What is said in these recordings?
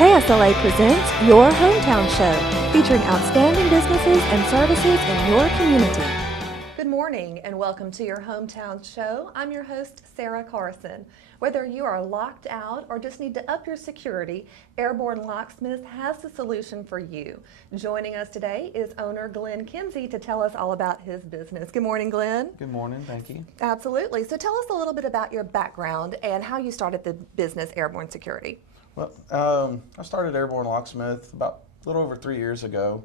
KSLA presents Your Hometown Show, featuring outstanding businesses and services in your community. Good morning and welcome to Your Hometown Show. I'm your host, Sarah Carson. Whether you are locked out or just need to up your security, Airborne Locksmith has the solution for you. Joining us today is owner Glenn Kinsey to tell us all about his business. Good morning, Glenn. Good morning, thank you. Absolutely. So tell us a little bit about your background and how you started the business Airborne Security. Well, I started Airborne Locksmith about a little over 3 years ago,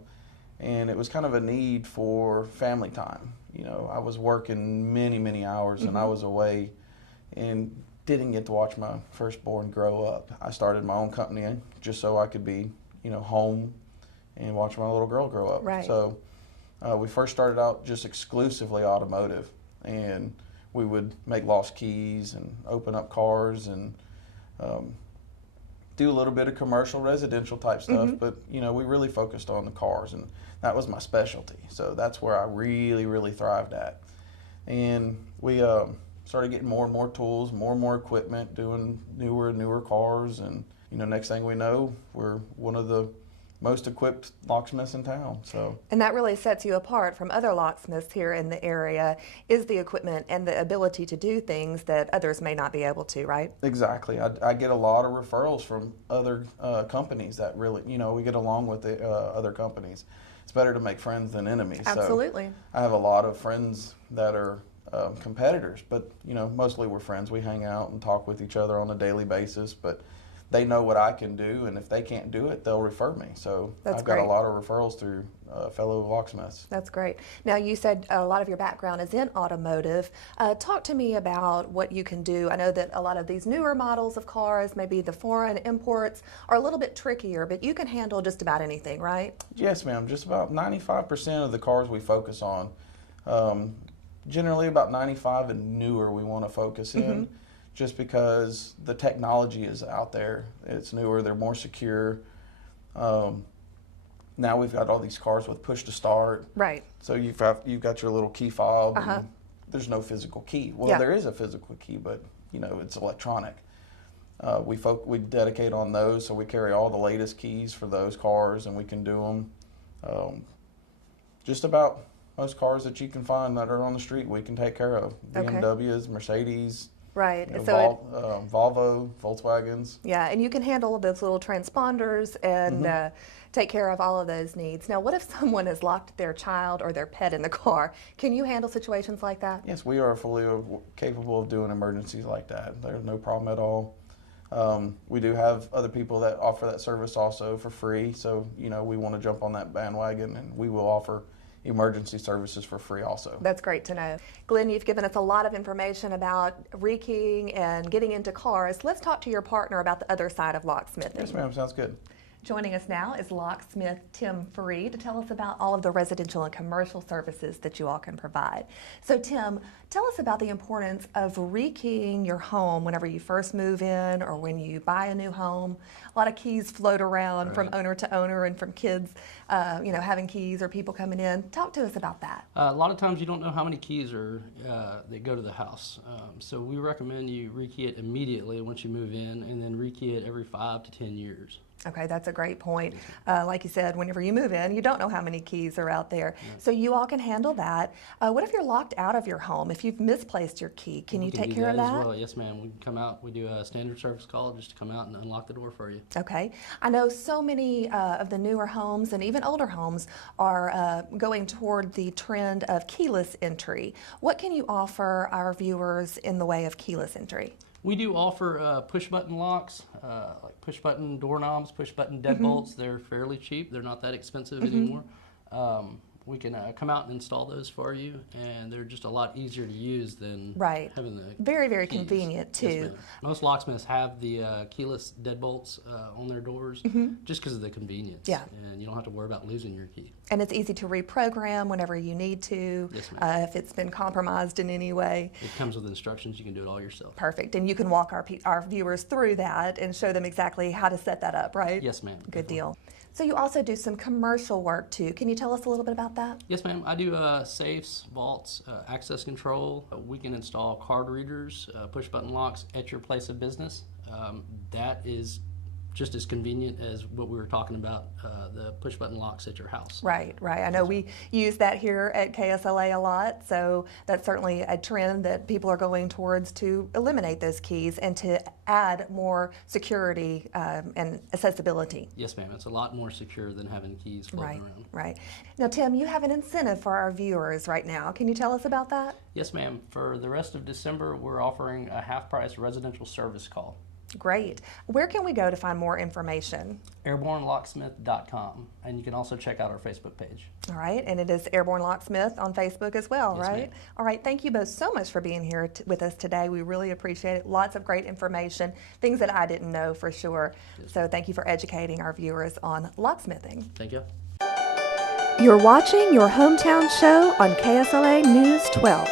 and it was kind of a need for family time. You know, I was working many hours and I was away and didn't get to watch my firstborn grow up. I started my own company just so I could be, home and watch my little girl grow up. Right. So we first started out just exclusively automotive, and we would make lost keys and open up cars and do a little bit of commercial, residential type stuff, but we really focused on the cars, and that was my specialty. So that's where I really thrived at. And we started getting more and more tools, more and more equipment, doing newer and newer cars, and next thing we know, we're one of the most equipped locksmiths in town. And that really sets you apart from other locksmiths here in the area, is the equipment and the ability to do things that others may not be able to, right? Exactly. I get a lot of referrals from other companies that really, we get along with the other companies. It's better to make friends than enemies. Absolutely. So I have a lot of friends that are competitors, but mostly we're friends. We hang out and talk with each other on a daily basis, but they know what I can do, and if they can't do it, they'll refer me. So That's I've got great. a lot of referrals through fellow locksmiths. That's great. Now, you said a lot of your background is in automotive. Talk to me about what you can do. I know that a lot of these newer models of cars, maybe the foreign imports, are a little bit trickier, but you can handle just about anything, right? Yes, ma'am. Just about 95% of the cars we focus on, generally about 95 and newer we want to focus in. Just because the technology is out there. It's newer, they're more secure. Now we've got all these cars with push to start. Right. So you've got your little key fob. And there's no physical key. Well, there is a physical key, but it's electronic. We dedicate on those, so we carry all the latest keys for those cars, and we can do them. Just about most cars that you can find that are on the street, we can take care of. BMWs, Mercedes. Right. Volvo, Volkswagens. Yeah, and you can handle those little transponders and take care of all of those needs. Now, what if someone has locked their child or their pet in the car? Can you handle situations like that? Yes, we are fully capable of doing emergencies like that. There's no problem at all. We do have other people that offer that service also for free. So, we want to jump on that bandwagon, and we will offer emergency services for free also. That's great to know. Glenn, you've given us a lot of information about rekeying and getting into cars. Let's talk to your partner about the other side of locksmithing. Yes, ma'am. Sounds good. Joining us now is locksmith Tim Free to tell us about all of the residential and commercial services that you all can provide. So Tim, tell us about the importance of rekeying your home whenever you first move in or when you buy a new home. A lot of keys float around from owner to owner and from kids, having keys or people coming in. Talk to us about that. A lot of times you don't know how many keys are that go to the house. So we recommend you rekey it immediately once you move in, and then rekey it every 5 to 10 years. Okay, that's a great point. Like you said, whenever you move in, you don't know how many keys are out there. Yeah. So you all can handle that. What if you're locked out of your home? If you've misplaced your key, can you take care of that? As well. Yes, ma'am. We can come out. We do a standard service call just to come out and unlock the door for you. Okay. I know so many of the newer homes and even older homes are going toward the trend of keyless entry. What can you offer our viewers in the way of keyless entry? We do offer push-button locks, like push-button doorknobs, push-button deadbolts. They're fairly cheap. They're not that expensive anymore. We can come out and install those for you, and they're just a lot easier to use than having the very keys. Convenient too. Yes, most locksmiths have the keyless deadbolts on their doors just because of the convenience. Yeah. And you don't have to worry about losing your key. And it's easy to reprogram whenever you need to, yes, ma'am. If it's been compromised in any way. It comes with instructions. You can do it all yourself. Perfect. And you can walk our viewers through that and show them exactly how to set that up, right? Yes, ma'am. Good deal. So you also do some commercial work too. Can you tell us a little bit about that? Yes, ma'am. I do safes, vaults, access control. We can install card readers, push button locks at your place of business. That is just as convenient as what we were talking about, the push-button locks at your house. Right, right. I know we use that here at KSLA a lot, so that's certainly a trend that people are going towards to eliminate those keys and to add more security and accessibility. Yes, ma'am. It's a lot more secure than having keys floating around. Right. Now, Tim, you have an incentive for our viewers right now. Can you tell us about that? Yes, ma'am. For the rest of December, we're offering a half-price residential service call. Great. Where can we go to find more information? AirborneLocksmith.com, and you can also check out our Facebook page. All right, and it is Airborne Locksmith on Facebook as well, Yes, right? ma'am. All right, thank you both so much for being here with us today. We really appreciate it. Lots of great information, things that I didn't know for sure. Yes. So thank you for educating our viewers on locksmithing. Thank you. You're watching Your Hometown Show on KSLA News 12.